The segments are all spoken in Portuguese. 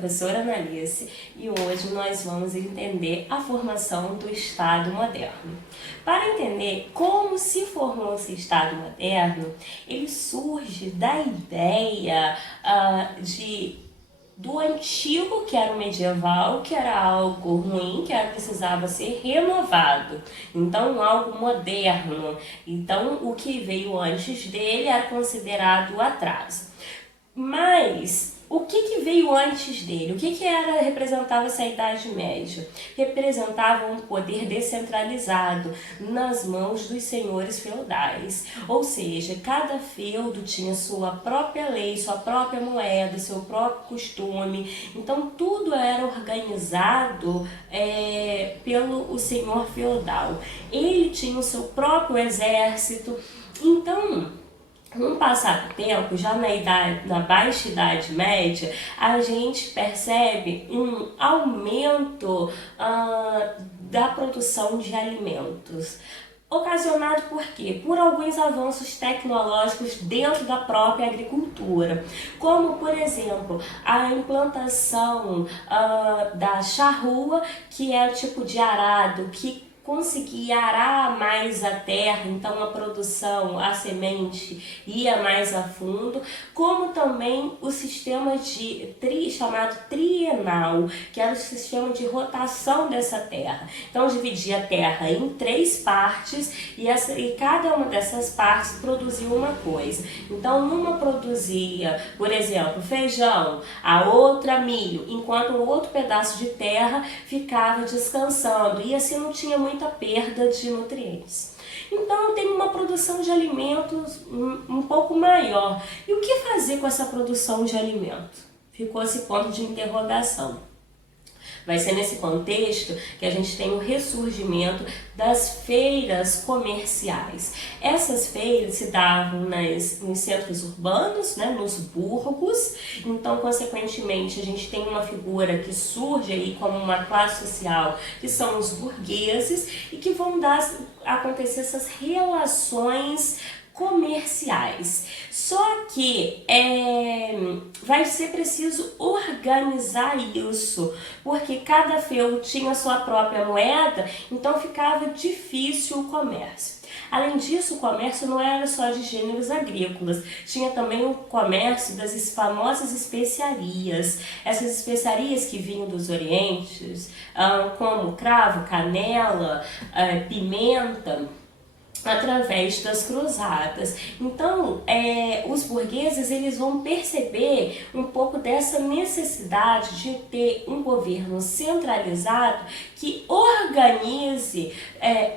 professora Analice e hoje nós vamos entender a formação do Estado moderno. Para entender como se formou esse Estado moderno, ele surge da ideia do antigo, que era o medieval, que era algo ruim, que precisava ser renovado. Então, algo moderno. Então, o que veio antes dele era considerado o atraso. Mas o que veio antes dele? O que representava essa Idade Média? Representava um poder descentralizado nas mãos dos senhores feudais. Ou seja, cada feudo tinha sua própria lei, sua própria moeda, seu próprio costume. Então tudo era organizado pelo senhor feudal. Ele tinha o seu próprio exército. Então, com o passar do tempo, já na Baixa Idade Média, a gente percebe um aumento da produção de alimentos. Ocasionado por quê? Por alguns avanços tecnológicos dentro da própria agricultura, como por exemplo a implantação da charrua, que é o tipo de arado que conseguia arar mais a terra, então a produção, a semente ia mais a fundo, como também o sistema chamado trienal, que era o sistema de rotação dessa terra. Então dividia a terra em 3 partes e cada uma dessas partes produzia uma coisa. Então uma produzia, por exemplo, feijão, a outra milho, enquanto o outro pedaço de terra ficava descansando, e assim não tinha muita perda de nutrientes. Então tem uma produção de alimentos um pouco maior. E o que fazer com essa produção de alimentos? Ficou esse ponto de interrogação. Vai ser nesse contexto que a gente tem o ressurgimento das feiras comerciais. Essas feiras se davam nos centros urbanos, nos burgos. Então, consequentemente, a gente tem uma figura que surge aí como uma classe social, que são os burgueses, e que vão acontecer essas relações comerciais. Só que vai ser preciso organizar isso, porque cada feudo tinha sua própria moeda, então ficava difícil o comércio. Além disso, o comércio não era só de gêneros agrícolas, tinha também o comércio das famosas especiarias. Essas especiarias que vinham dos orientes, como cravo, canela, pimenta, através das cruzadas. Então, os burgueses eles vão perceber um pouco dessa necessidade de ter um governo centralizado que organize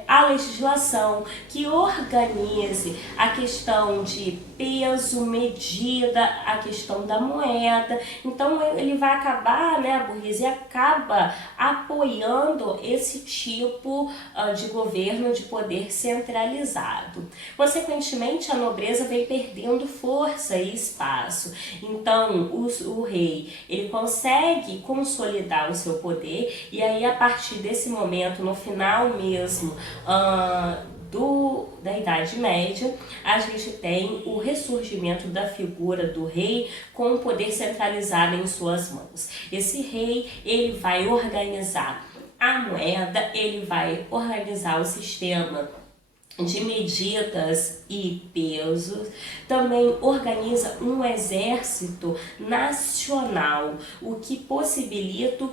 a legislação, que organize a questão de peso, medida, a questão da moeda. Então, ele vai acabar, a burguesia acaba apoiando esse tipo de governo de poder centralizado. Consequentemente, a nobreza vem perdendo força e espaço. Então, o rei ele consegue consolidar o seu poder, e aí a partir desse momento, no final mesmo da Idade Média, a gente tem o ressurgimento da figura do rei com o poder centralizado em suas mãos. Esse rei ele vai organizar a moeda, ele vai organizar o sistema de medidas e pesos, também organiza um exército nacional, o que possibilita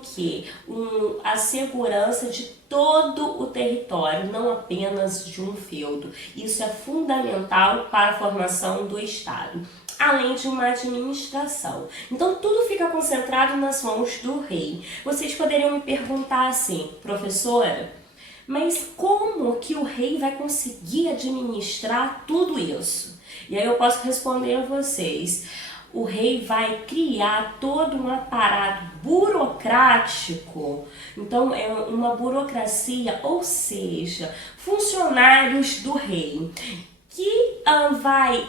a segurança de todo o território, não apenas de um feudo. Isso é fundamental para a formação do Estado, além de uma administração. Então tudo fica concentrado nas mãos do rei. Vocês poderiam me perguntar assim, professora, mas como que o rei vai conseguir administrar tudo isso? E aí eu posso responder a vocês. O rei vai criar todo um aparato burocrático. Então é uma burocracia, ou seja, funcionários do rei, que vai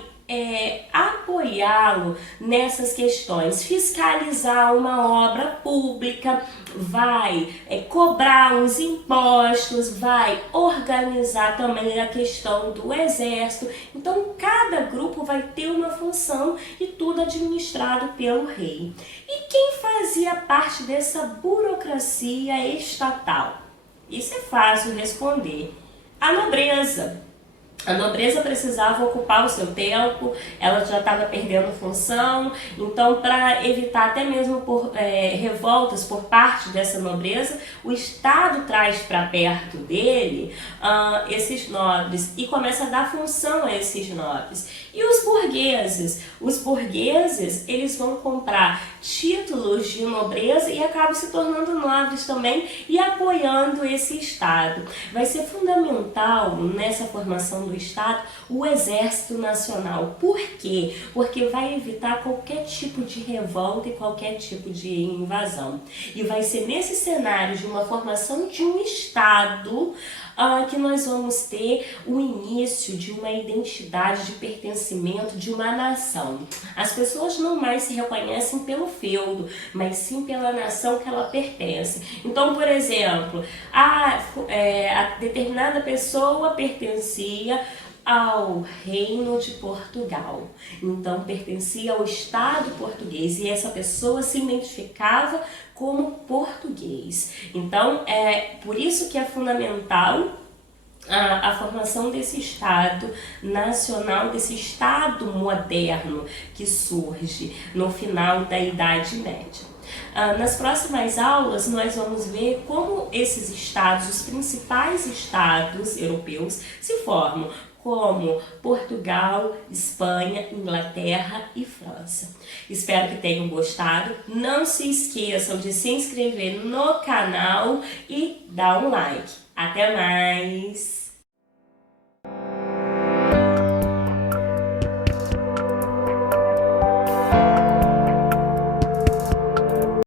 apoiá-lo nessas questões, fiscalizar uma obra pública, vai cobrar os impostos, vai organizar também a questão do exército. Então cada grupo vai ter uma função e tudo administrado pelo rei. E quem fazia parte dessa burocracia estatal? Isso é fácil responder. A nobreza. A nobreza precisava ocupar o seu tempo, ela já estava perdendo função, então para evitar até mesmo revoltas por parte dessa nobreza, o Estado traz para perto dele esses nobres e começa a dar função a esses nobres. E os burgueses? Os burgueses, eles vão comprar títulos de nobreza e acabam se tornando nobres também e apoiando esse Estado. Vai ser fundamental nessa formação do Estado o Exército Nacional. Por quê? Porque vai evitar qualquer tipo de revolta e qualquer tipo de invasão. E vai ser nesse cenário de uma formação de um Estado que nós vamos ter o início de uma identidade de pertencimento de uma nação. As pessoas não mais se reconhecem pelo feudo, mas sim pela nação que ela pertence. Então, por exemplo, a determinada pessoa pertencia ao Reino de Portugal, então pertencia ao Estado português e essa pessoa se identificava como português. Então é por isso que é fundamental a formação desse Estado nacional, desse Estado moderno que surge no final da Idade Média. Nas próximas aulas nós vamos ver como esses estados, os principais estados europeus, se formam, como Portugal, Espanha, Inglaterra e França. Espero que tenham gostado. Não se esqueçam de se inscrever no canal e dar um like. Até mais!